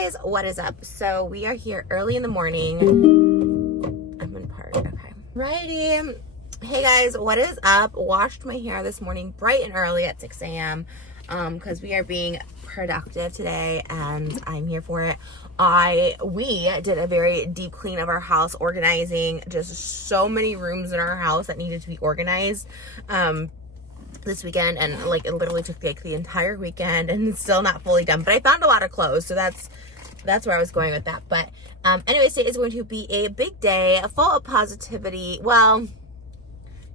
guys, what is up? So we are here early in the morning. I'm in park. Okay. Righty. Hey guys, what is up? Washed my hair this morning bright and early at 6 a.m. Because we are being productive today and I'm here for it. We did a very deep clean of our house, organizing just so many rooms in our house that needed to be organized this weekend, and like it literally took like the entire weekend and it's still not fully done, but I found a lot of clothes, so that's where I was going with that. But anyways, today is going to be a big day full of positivity. Well,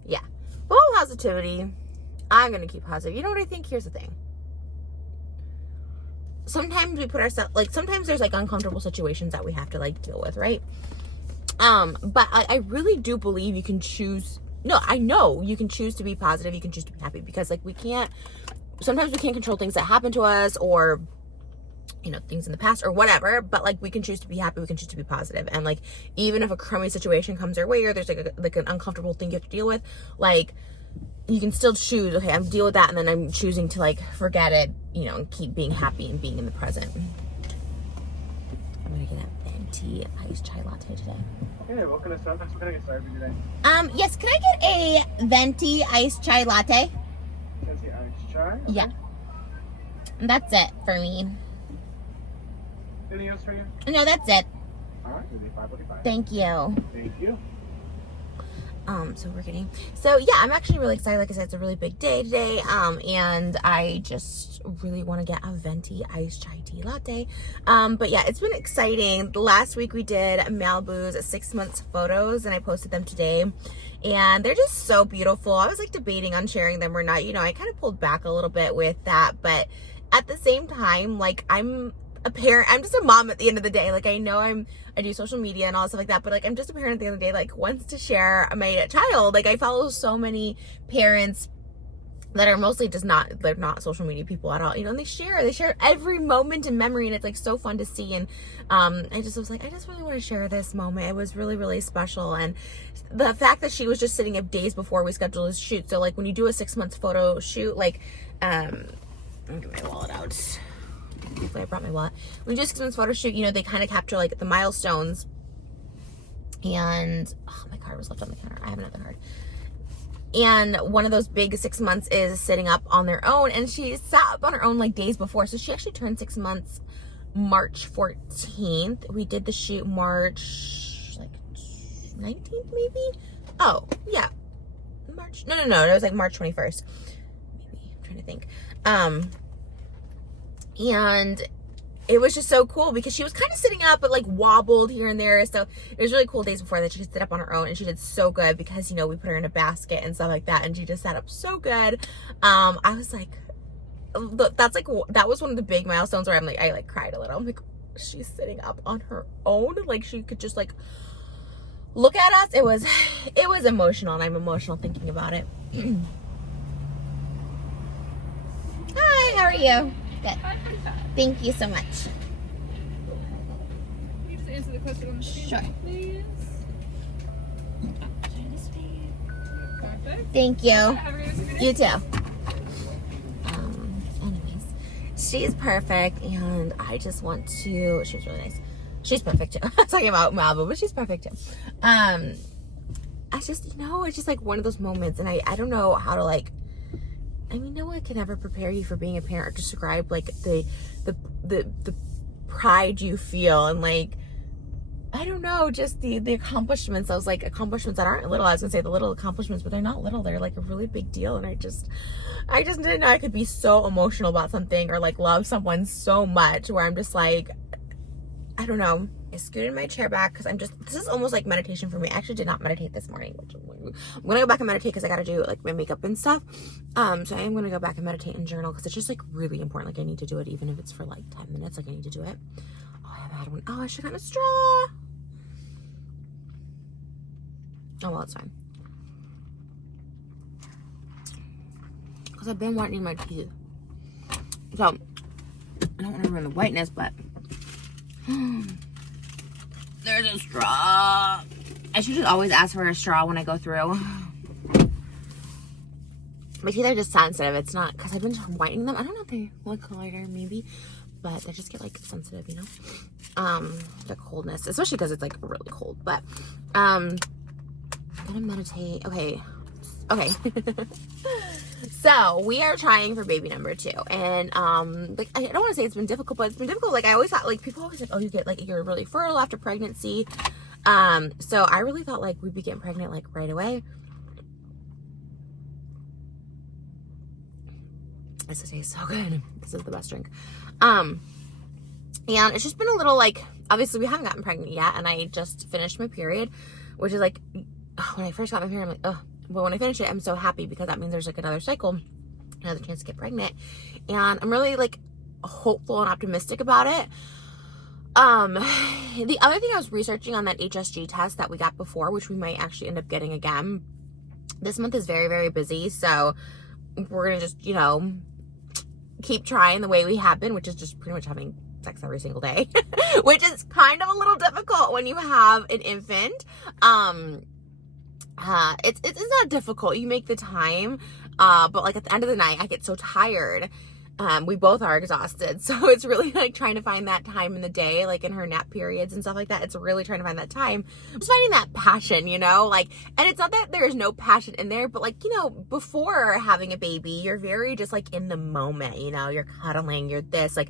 yeah, full of positivity. I'm gonna keep positive. You know what I think? Here's the thing. Sometimes we put ourselves, like, sometimes there's like uncomfortable situations that we have to like deal with, right? But I really do believe you can choose. No, I know you can choose to be positive. You can choose to be happy, because like sometimes we can't control things that happen to us, or, you know, things in the past or whatever, but like we can choose to be happy. We can choose to be positive. And like, even if a crummy situation comes our way, or there's like an uncomfortable thing you have to deal with, like, you can still choose, okay, I'm dealing with that, and then I'm choosing to like forget it, you know, and keep being happy and being in the present. I'm gonna get a venti iced chai latte today. Okay, what kind of stuff? What can I get started with today? Yes, can I get a venti iced chai latte? Venti iced chai? Okay. Yeah. And that's it for me. Anything else for you? No, that's it. Alright, it'll be $5.45. Thank you. Thank you. So yeah, I'm actually really excited. Like I said, it's a really big day today. And I just really want to get a venti iced chai tea latte. But yeah, it's been exciting. Last week we did Malibu's 6 months photos, and I posted them today, and they're just so beautiful. I was like debating on sharing them or not. You know, I kind of pulled back a little bit with that, but at the same time, like, I'm a parent. I'm just a mom at the end of the day. Like, I know I do social media and all stuff like that, but like, I'm just a parent at the end of the day, like, wants to share my child. Like, I follow so many parents that are mostly just they're not social media people at all, you know, and they share every moment in memory, and it's like so fun to see. And I just was like, I just really want to share this moment. It was really, really special. And the fact that she was just sitting up days before we scheduled this shoot. So like, when you do a 6 months photo shoot, like, I'll get my wallet out. Hopefully I brought my wallet. When you do a 6 months photo shoot, you know, they kind of capture like the milestones. And my card was left on the counter. I have another card. And one of those big 6 months is sitting up on their own, and she sat up on her own like days before. So she actually turned 6 months March 14th. We did the shoot March like 19th maybe. Oh yeah, March. No, it was like March 21st. Maybe, I'm trying to think. And it was just so cool because she was kind of sitting up, but like wobbled here and there. So it was really cool days before that she just stood up on her own, and she did so good because, you know, we put her in a basket and stuff like that, and she just sat up so good. I was like, that was one of the big milestones where I like cried a little. I'm like, she's sitting up on her own. Like, she could just like look at us. It was emotional, and I'm emotional thinking about it. Hi, how are you? Good. Thank you so much. Can you just answer the question on the screen, Sure. please? Perfect. Thank you. Have a good day. You too. Anyways, she's perfect, and I just want to. She's really nice. She's perfect too. I'm talking about Malibu, but she's perfect too. I just, you know, it's just like one of those moments, and I don't know how to like. I mean, no one can ever prepare you for being a parent or describe like the pride you feel, and like, I don't know, just the accomplishments. I was like, accomplishments that aren't little. I was gonna say the little accomplishments, but they're not little. They're like a really big deal. And I just didn't know I could be so emotional about something, or like love someone so much, where I'm just like, I don't know. I scooted my chair back because this is almost like meditation for me. I actually did not meditate this morning, which I'm gonna go back and meditate because I gotta do like my makeup and stuff. So I am gonna go back and meditate and journal because it's just like really important. Like, I need to do it, even if it's for like 10 minutes. Like, I need to do it. Oh, I haven't had one. Oh, I should have gotten a straw. Oh well, it's fine. Because I've been whitening my teeth. So I don't want to ruin the whiteness, but there's a straw. I should just always ask for a straw when I go through. My teeth are just sensitive. It's not because I've been whitening them. I don't know if they look lighter, maybe. but they just get like sensitive, you know, the coldness, especially because it's like really cold. But I'm gonna meditate. Okay. So we are trying for baby number 2, and like I don't want to say it's been difficult, but it's been difficult. Like I always thought, like people always like, oh, you get like you're really fertile after pregnancy. So I really thought like we'd be getting pregnant like right away. This tastes so good. This is the best drink. And it's just been a little like, obviously we haven't gotten pregnant yet, and I just finished my period, which is like, when I first got my period, I'm like, oh, but when I finish it, I'm so happy because that means there's like another cycle, another chance to get pregnant. And I'm really like hopeful and optimistic about it. The other thing I was researching on that HSG test that we got before, which we might actually end up getting again, this month is very, very busy. So we're going to just, you know, keep trying the way we have been, which is just pretty much having sex every single day, which is kind of a little difficult when you have an infant. It's not difficult. You make the time, but like at the end of the night, I get so tired. We both are exhausted, so it's really like trying to find that time in the day, like in her nap periods and stuff like that. It's really trying to find that time, just finding that passion, you know, like, and it's not that there's no passion in there, but like, you know, before having a baby, you're very just like in the moment, you know, you're cuddling, you're this, like,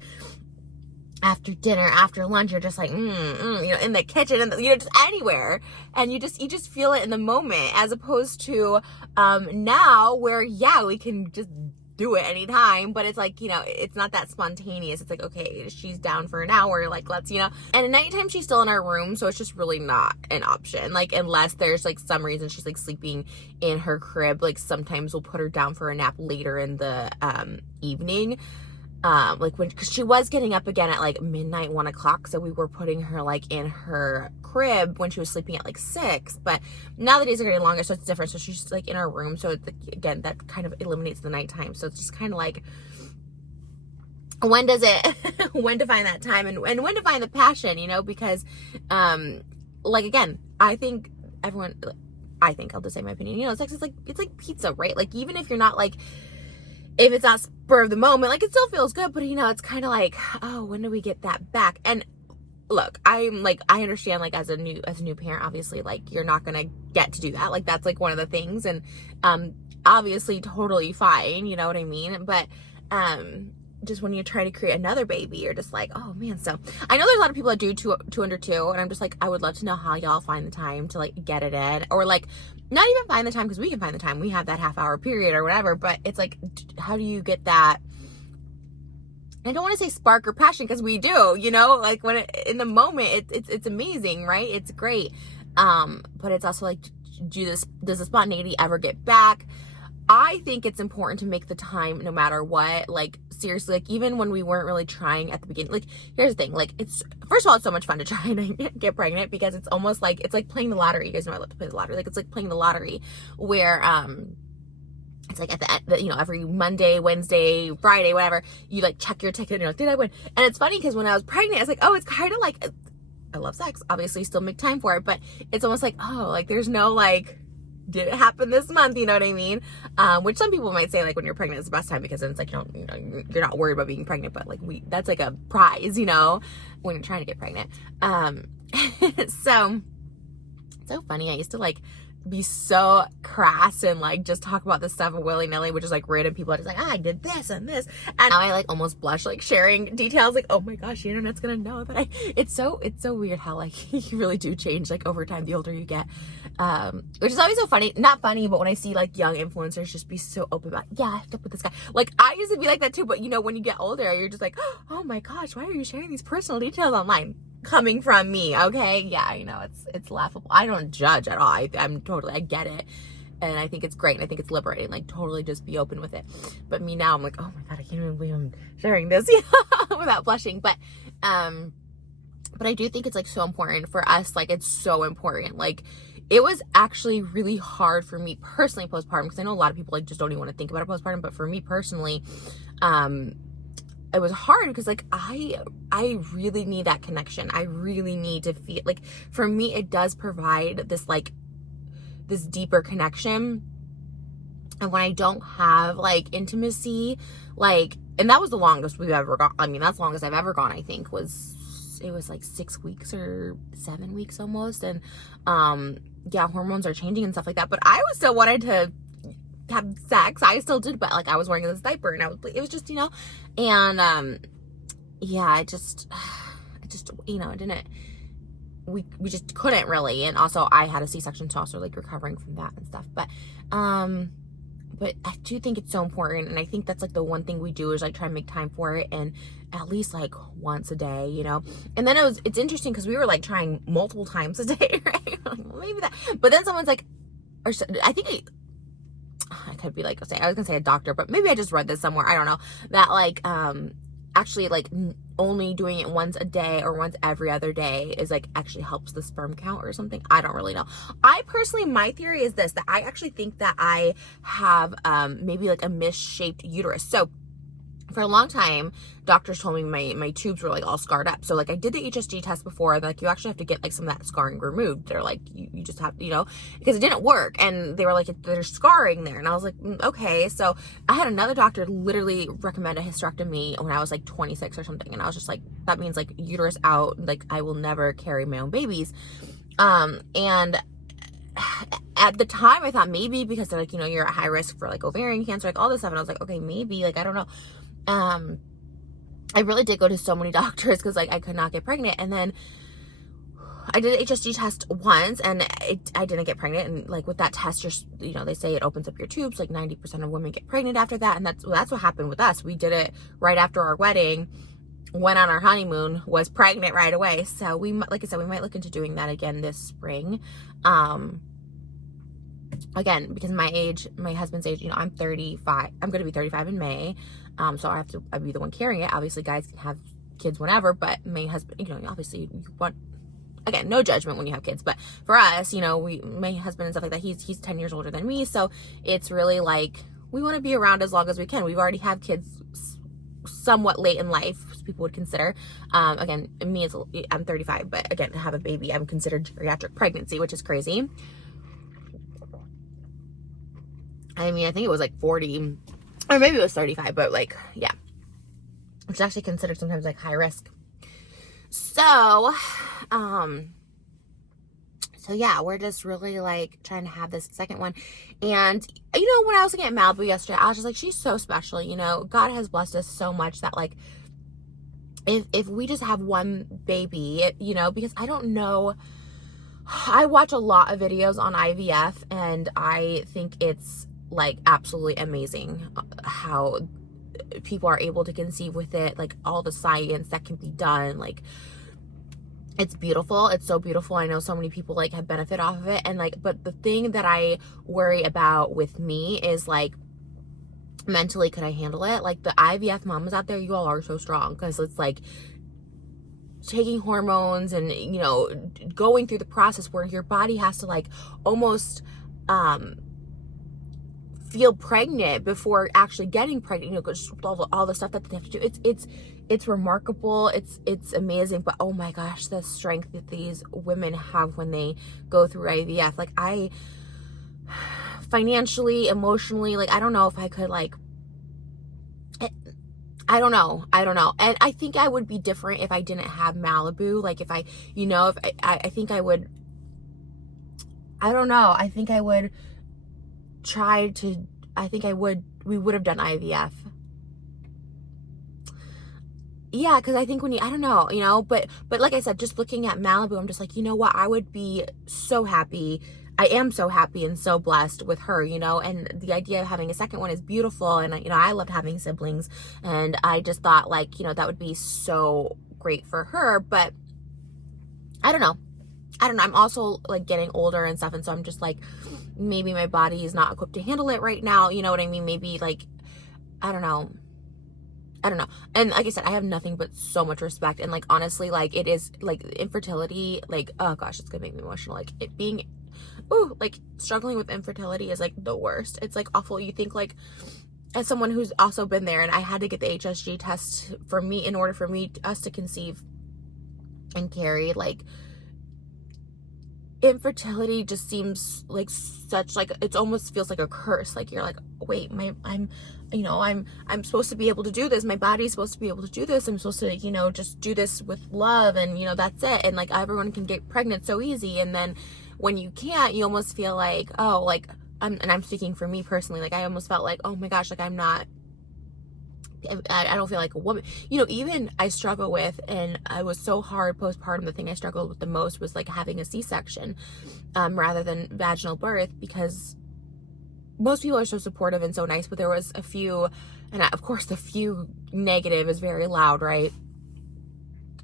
after dinner, after lunch, you're just like, you know, in the kitchen, and you know, just anywhere, and you just feel it in the moment, as opposed to now where, yeah, we can just do it anytime, but it's like, you know, it's not that spontaneous. It's like, okay, she's down for an hour, like, let's, you know, and at nighttime she's still in our room, so it's just really not an option, like, unless there's like some reason she's like sleeping in her crib. Like sometimes we'll put her down for a nap later in the evening, like when, because she was getting up again at like midnight, 1 o'clock, so we were putting her like in her crib when she was sleeping at like 6. But now the days are getting longer, so it's different. So she's like in our room, so it's, again, that kind of eliminates the nighttime. So it's just kind of like, when does it when to find that time, and when to find the passion, you know, because like, again, I think I'll just say my opinion, you know, sex is like, it's like pizza, right? Like, even if you're not like, if it's not spur of the moment, like, it still feels good, but you know, it's kind of like, oh, when do we get that back? And look, I'm like, I understand, like, as a new parent, obviously, like, you're not gonna get to do that, like, that's like one of the things, and obviously totally fine, you know what I mean? But just when you try to create another baby, you're just like, oh man. So I know there's a lot of people that do two under two, and I'm just like, I would love to know how y'all find the time to like get it in, or like not even find the time, because we can find the time, we have that half-hour period or whatever, but it's like, how do you get that? I don't want to say spark or passion, because we do, you know, like when in the moment, it's amazing, right? It's great. But it's also like, does the spontaneity ever get back? I think it's important to make the time no matter what. Like, seriously, like, even when we weren't really trying at the beginning, like, here's the thing, like, it's, first of all, it's so mumuch fun to try and get pregnant, because it's almost like, it's like playing the lottery. You guys know I love to play the lottery. Like, it's like playing the lottery, where it's like at the end, you know, every Monday, Wednesday, Friday, whatever, you like check your ticket, you know, did I win? And it's funny, because when I was pregnant, it's like, oh, it's kind of like, I love sex, obviously, still make time for it, but it's almost like, oh, like, there's no like, did it happen this month? You know what I mean? Which some people might say, like, when you're pregnant is the best time, because then it's like, you know, you're not worried about being pregnant, but like, that's like a prize, you know, when you're trying to get pregnant. So funny. I used to like be so crass and like just talk about this stuff willy-nilly, which is like random people are just like, I did this and this, and now I like almost blush like sharing details, like, oh my gosh, the internet's gonna know that it's so weird how like you really do change like over time the older you get, which is always so funny, not funny, but when I see like young influencers just be so open about, yeah, I hooked up with this guy, like I used to be like that too, but you know, when you get older, you're just like, oh my gosh, why are you sharing these personal details online? Coming from me, okay? Yeah, you know, it's laughable. I don't judge at all. I get it, and I think it's great, and I think it's liberating. Like, totally just be open with it. But me now, I'm like, oh my god, I can't even believe I'm sharing this without blushing. But I do think it's like so important for us. Like, it's so important. Like, it was actually really hard for me personally postpartum, because I know a lot of people like just don't even want to think about it postpartum. But for me personally, it was hard, because like I really need that connection. I really need to feel like, for me, it does provide this like this deeper connection. And when I don't have like intimacy, like and that was the longest we've ever gone. I mean, that's the longest I've ever gone, I think, it was like 6 weeks or 7 weeks almost. And yeah, hormones are changing and stuff like that, but I was still wanted to have sex. I still did, but like I was wearing this diaper and it was just, and yeah, I just it didn't, we just couldn't really. And also I had a C-section, so also like recovering from that and stuff. But I do think it's so important, and I think that's like the one thing we do is like try and make time for it, and at least like once a day, And then it's interesting because we were like trying multiple times a day, right? Like, well, maybe that, but then someone's like, or I think I could be like, I was gonna say a doctor, but maybe I just read this somewhere, I don't know, that like actually like only doing it once a day or once every other day is like actually helps the sperm count or something. I don't really know. I personally, my theory is this, that I actually think that I have maybe like a misshaped uterus. So for a long time, doctors told me my tubes were like all scarred up. So like I did the HSG test before, and like you actually have to get like some of that scarring removed. They're like, you just have, because it didn't work. And they were like, there's scarring there. And I was like, okay. So I had another doctor literally recommend a hysterectomy when I was like 26 or something. And I was just like, that means like uterus out, like I will never carry my own babies. And at the time I thought maybe because they're like, you're at high risk for like ovarian cancer, like all this stuff. And I was like, okay, maybe, like, I don't know. I really did go to so many doctors because like I could not get pregnant. And then I did an HSG test once and I didn't get pregnant. And like with that test, they say it opens up your tubes. Like 90% of women get pregnant after that. And that's what happened with us. We did it right after our wedding, went on our honeymoon, was pregnant right away. So like I said, we might look into doing that again this spring. Again, because my husband's age, I'm 35. I'm going to be 35 in May. So I'd be the one carrying it. Obviously guys can have kids whenever, but my husband, obviously you want, again, no judgment when you have kids, but for us, my husband and stuff like that, he's 10 years older than me. So it's really like, we want to be around as long as we can. We've already had kids somewhat late in life, people would consider. Again, me, I'm 35, but again, to have a baby, I'm considered geriatric pregnancy, which is crazy. I mean, I think it was like 40, or maybe it was 35, but like, yeah, which is actually considered sometimes like high risk. So yeah, we're just really like trying to have this second one. And when I was looking at Malibu yesterday, I was just like, she's so special. God has blessed us so much that like, if we just have one baby, because I don't know, I watch a lot of videos on IVF, and I think it's like absolutely amazing how people are able to conceive with it, like all the science that can be done. Like, it's beautiful. It's so beautiful. I know so many people like have benefit off of it. And like, but the thing that I worry about with me is like, mentally, could I handle it? Like the IVF mamas out there, you all are so strong, because it's like taking hormones and going through the process where your body has to like almost feel pregnant before actually getting pregnant, just all the stuff that they have to do. It's remarkable. It's amazing. But oh my gosh, the strength that these women have when they go through IVF. Like I financially, emotionally, like I don't know if I could, like, I don't know. And I think I would be different if I didn't have Malibu. Like if I think I would, I don't know. I think I would we would have done IVF. Yeah, because I think I don't know, but like I said, just looking at Malibu, I'm just like, what? I would be so happy. I am so happy and so blessed with her, and the idea of having a second one is beautiful. And, I loved having siblings, and I just thought like, that would be so great for her. But I don't know. I'm also like getting older and stuff. And so I'm just like, maybe my body is not equipped to handle it right now. You know what I mean? Maybe like, I don't know. And like I said, I have nothing but so much respect. And like, honestly, like it is like infertility, like, oh gosh, it's gonna make me emotional. Like it being, like struggling with infertility is like the worst. It's like awful. You think like, as someone who's also been there, and I had to get the HSG test for me in order for us to conceive and carry, like, infertility just seems like such, like, it almost feels like a curse. Like, you're like, wait, I'm supposed to be able to do this. My body's supposed to be able to do this. I'm supposed to, just do this with love, and, that's it. And like, everyone can get pregnant so easy. And then when you can't, you almost feel like, oh, like, I'm speaking for me personally. Like, I almost felt like, oh my gosh, like, I don't feel like a woman. Even I struggle with, and I was so hard postpartum, the thing I struggled with the most was like having a C-section rather than vaginal birth, because most people are so supportive and so nice, but there was a few, and of course the few negative is very loud, right?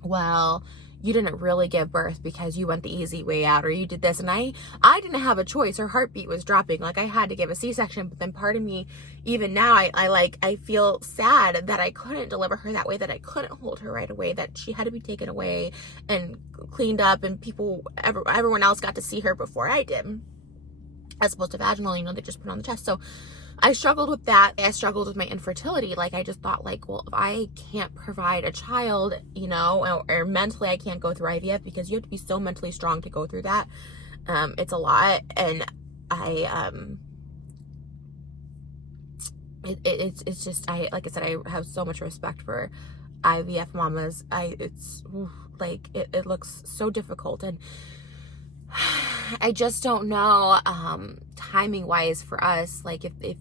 Well, you didn't really give birth because you went the easy way out, or you did this. And I didn't have a choice. Her heartbeat was dropping. Like, I had to give a C-section. But then part of me, even now, I feel sad that I couldn't deliver her that way, that I couldn't hold her right away, that she had to be taken away and cleaned up, and everyone else got to see her before I did. As opposed to vaginal, they just put on the chest. So I struggled with that. I struggled with my infertility. Like, I just thought, like, well, if I can't provide a child, or mentally I can't go through IVF, because you have to be so mentally strong to go through that. It's a lot. And it's just, like I said, I have so much respect for IVF mamas. It looks so difficult. And I just don't know, timing wise for us, like if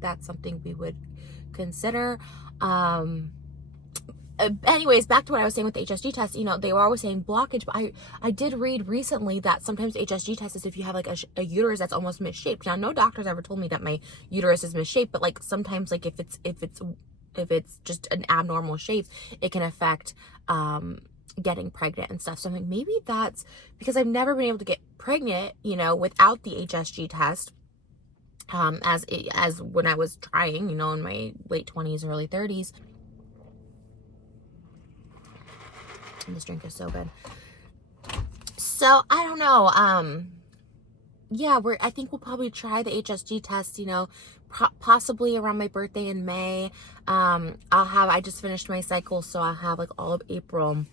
that's something we would consider. Anyways, back to what I was saying with the HSG test, they were always saying blockage, but I did read recently that sometimes HSG test is if you have like a uterus that's almost misshaped. Now, no doctor's ever told me that my uterus is misshaped, but like sometimes, like if it's just an abnormal shape, it can affect, getting pregnant and stuff. So I'm like, maybe that's because I've never been able to get pregnant, without the HSG test, as when I was trying, in my late 20s, early 30s. And this drink is so good. So I don't know. I think we'll probably try the HSG test, possibly around my birthday in May. I just finished my cycle, so I'll have like all of April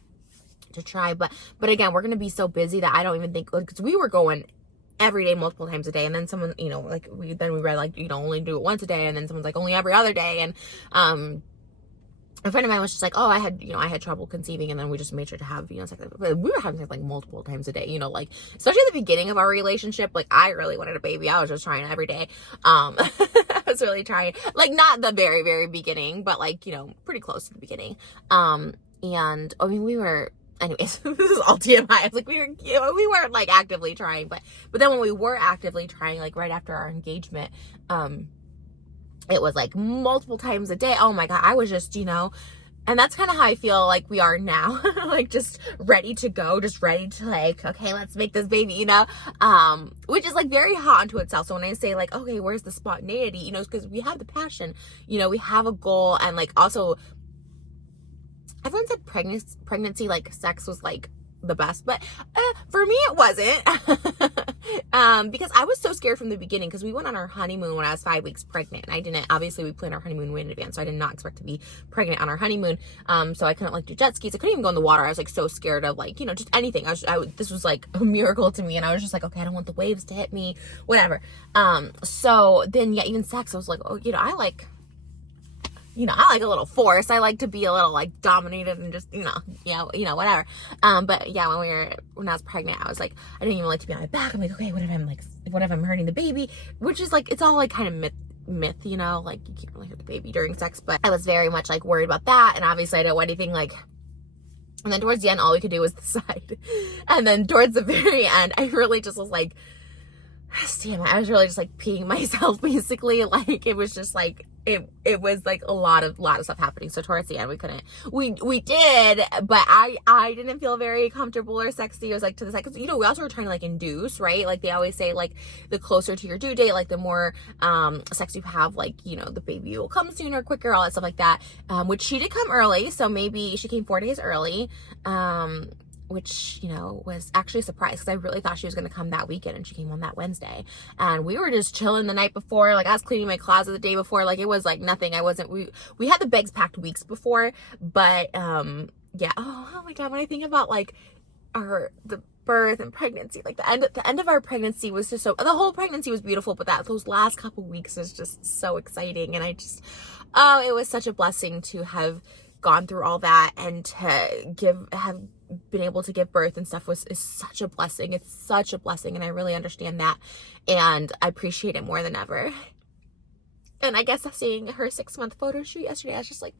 to try, but again, we're gonna be so busy that I don't even think, because we were going every day, multiple times a day, and then someone, we read like, only do it once a day, and then someone's like only every other day, and a friend of mine was just like, oh, I had trouble conceiving, and then we just made sure to have, sex. But we were having sex like multiple times a day, like, especially at the beginning of our relationship. Like, I really wanted a baby. I was just trying every day. I was really trying, like, not the very, very beginning, but like, pretty close to the beginning. And I mean, we were, anyways, this is all TMI. I was like, we weren't like actively trying, but then when we were actively trying, like right after our engagement, it was like multiple times a day. Oh my God. I was just, and that's kind of how I feel like we are now, like just ready to go, just ready to like, okay, let's make this baby, which is like very hot unto itself. So when I say like, okay, where's the spontaneity, because we have the passion, we have a goal, and like also, everyone said pregnancy, like sex was like the best, but for me it wasn't. Because I was so scared from the beginning, because we went on our honeymoon when I was 5 weeks pregnant, and obviously we planned our honeymoon way in advance, so I did not expect to be pregnant on our honeymoon. So I couldn't like do jet skis, I couldn't even go in the water. I was like so scared of like, just anything. This was like a miracle to me, and I was just like, okay, I don't want the waves to hit me, whatever. So then even sex, I was like, oh, I like a little force. I like to be a little like dominated and just, whatever. But yeah, when I was pregnant, I was like, I didn't even like to be on my back. I'm like, okay, what if I'm hurting the baby? Which is like, it's all like kind of myth, like you can't really hurt the baby during sex, but I was very much like worried about that. And obviously I didn't want anything like, and then towards the end, all we could do was decide. And then towards the very end, I really just was like, damn it, I was really just like peeing myself basically. Like, it was just like, it was like a lot of stuff happening. So towards the end, we did, but I didn't feel very comfortable or sexy. It was like to the side, because we also were trying to like induce, right? Like they always say, like the closer to your due date, like the more sex you have, like the baby will come sooner, quicker, all that stuff like that. Which she did come early, so maybe she came 4 days early. Which, was actually a surprise, because I really thought she was going to come that weekend, and she came on that Wednesday. And we were just chilling the night before. Like, I was cleaning my closet the day before. Like, it was like nothing. We had the bags packed weeks before, but yeah. Oh my God, when I think about like the birth and pregnancy, like the end of our pregnancy was just the whole pregnancy was beautiful, but those last couple weeks is just so exciting. And I just, oh, it was such a blessing to have gone through all that, and to have been able to give birth and stuff is such a blessing. It's such a blessing, and I really understand that, and I appreciate it more than ever. And I guess seeing her 6-month photo shoot yesterday, I was just like,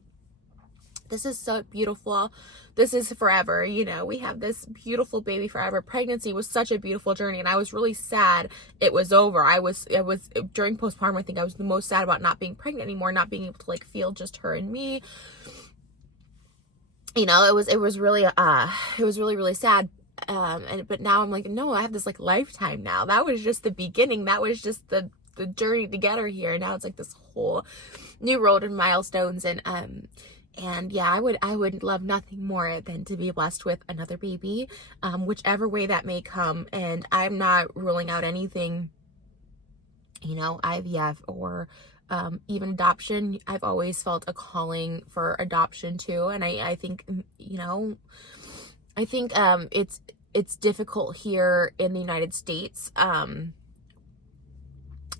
this is so beautiful. This is forever. You know, we have this beautiful baby forever. Pregnancy was such a beautiful journey, and I was really sad it was over. I was during postpartum, I think I was the most sad about not being pregnant anymore, not being able to like feel just her and me. You know, it was really really sad. But now I'm like, no, I have this like lifetime now. That was just the beginning. That was just the journey to get her here. Now it's like this whole new road and milestones, and yeah, I would love nothing more than to be blessed with another baby, whichever way that may come. And I'm not ruling out anything, you know, IVF or even adoption. I've always felt a calling for adoption too, and I think, you know, I think it's difficult here in the United States.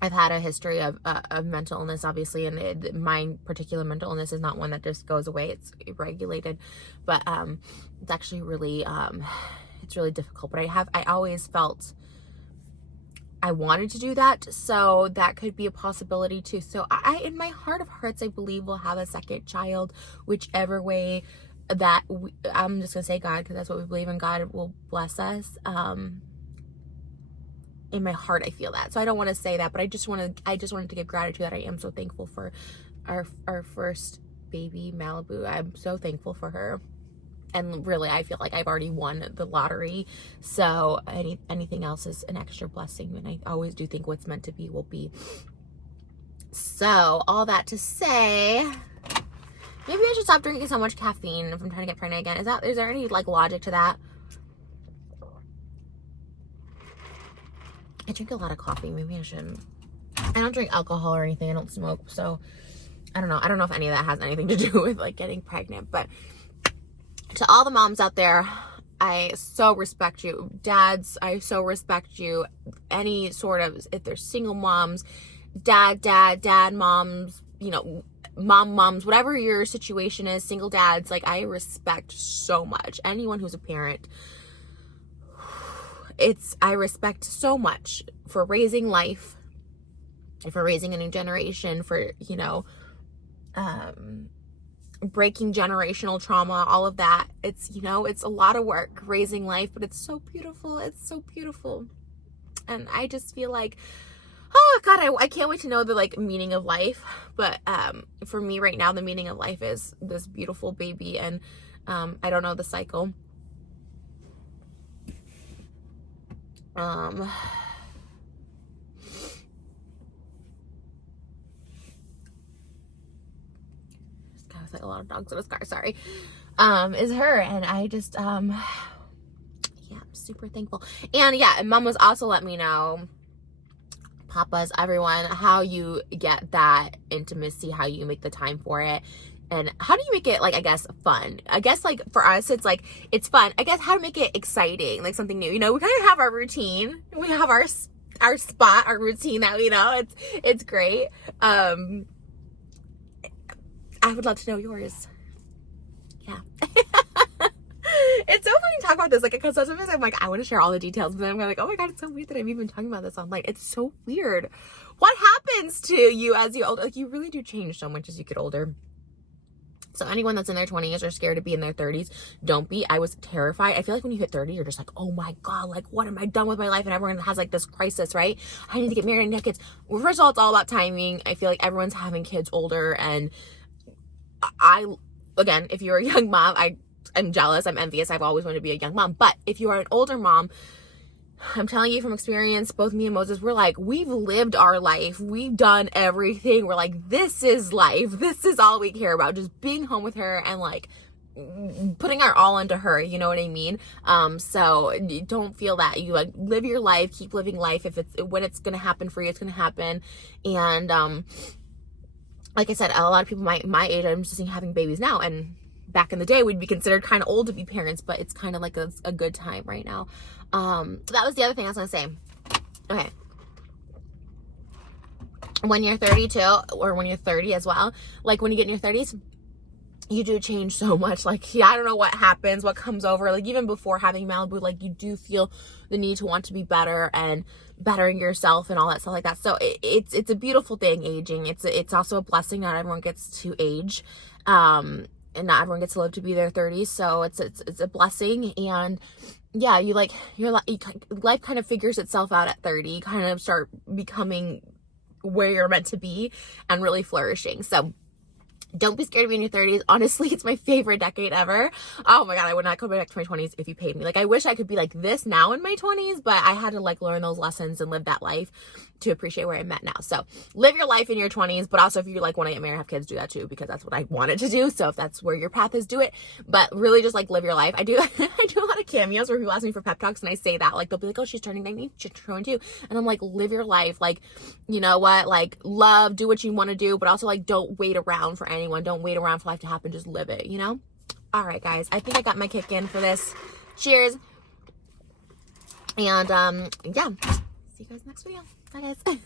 I've had a history of mental illness, obviously, and my particular mental illness is not one that just goes away. It's regulated, but it's actually really it's really difficult. But I always felt I wanted to do that, so that could be a possibility too. So I in my heart of hearts, I believe we'll have a second child, whichever way that I'm just gonna say God, because that's what we believe in. God will bless us. In my heart, I feel that. So I don't want to say that, but I just wanted to give gratitude that I am so thankful for our first baby, Malibu. I'm so thankful for her. And really, I feel like I've already won the lottery. So anything else is an extra blessing. And I always do think what's meant to be will be. So all that to say, maybe I should stop drinking so much caffeine if I'm trying to get pregnant again. Is there any like logic to that? I drink a lot of coffee. Maybe I shouldn't. I don't drink alcohol or anything. I don't smoke. So I don't know. I don't know if any of that has anything to do with like getting pregnant. But to all the moms out there, I so respect you. Dads, I so respect you. Any sort of, if they're single moms, dad moms, you know, moms, whatever your situation is, single dads, like I respect so much. Anyone who's a parent, I respect so much for raising life, for raising a new generation, for, you know, breaking generational trauma, all of that. It's, you know, it's a lot of work raising life, but it's so beautiful. It's so beautiful. And I just feel like, oh God, I can't wait to know the like meaning of life. But for me right now, the meaning of life is this beautiful baby. And I don't know the cycle. This guy was like a lot of dogs in his car, sorry. Is her, and I just yeah, I'm super thankful. And yeah, and mom was also let me know, papas, everyone, how you get that intimacy, how you make the time for it. And how do you make it, like, I guess, fun? I guess, like, for us, it's, like, it's fun. I guess how to make it exciting, like, something new. You know, we kind of have our routine. We have our spot, our routine that we know. It's great. I would love to know yours. Yeah. It's so funny to talk about this, like, because sometimes I'm like, I want to share all the details, but then I'm like, oh my God, it's so weird that I'm even talking about this online. It's so weird. What happens to you as you older? Like, you really do change so much as you get older. So anyone that's in their 20s or scared to be in their 30s, don't be. I was terrified. I feel like when you hit 30, you're just like, oh my God, like, what am I done with my life? And everyone has like this crisis, right? I need to get married and have kids. Well, first of all, it's all about timing. I feel like everyone's having kids older. And again, if you're a young mom, I'm jealous. I'm envious. I've always wanted to be a young mom. But if you are an older mom, I'm telling you from experience, both me and Moses, we're like, we've lived our life. We've done everything. We're like, this is life. This is all we care about. Just being home with her and like putting our all into her. You know what I mean? So don't feel that. You like live your life, keep living life. When it's going to happen for you, it's going to happen. And, like I said, a lot of people my age, I'm just having babies now, and back in the day, we'd be considered kind of old to be parents, but it's kind of like a good time right now. So that was the other thing I was going to say. Okay. When you're 32 or when you're 30 as well, like when you get in your 30s, you do change so much. Like, yeah, I don't know what happens, what comes over. Like, even before having Malibu, like, you do feel the need to want to be better and bettering yourself and all that stuff like that. So it's a beautiful thing, aging. It's also a blessing. Not everyone gets to age, and not everyone gets to live to be their 30s. So it's a blessing. And yeah, your life kind of figures itself out at 30. You kind of start becoming where you're meant to be and really flourishing. So don't be scared to be in your 30s. Honestly, it's my favorite decade ever. Oh my God, I would not go back to my 20s if you paid me. Like, I wish I could be like this now in my 20s, but I had to like learn those lessons and live that life to appreciate where I'm at now. So live your life in your 20s, but also if you like want to get married, have kids, do that too, because that's what I wanted to do. So if that's where your path is, do it. But really just like live your life. I do a lot of cameos where people ask me for pep talks and I say that, like, they'll be like, oh, she's turning 19, she's turning 22. And I'm like, live your life. Like, you know what? Like, love, do what you want to do, but also like, don't wait around for anyone. Don't wait around for life to happen. Just live it, you know? All right, guys, I think I got my kick in for this. Cheers. And yeah, see you guys next video. Bye, guys.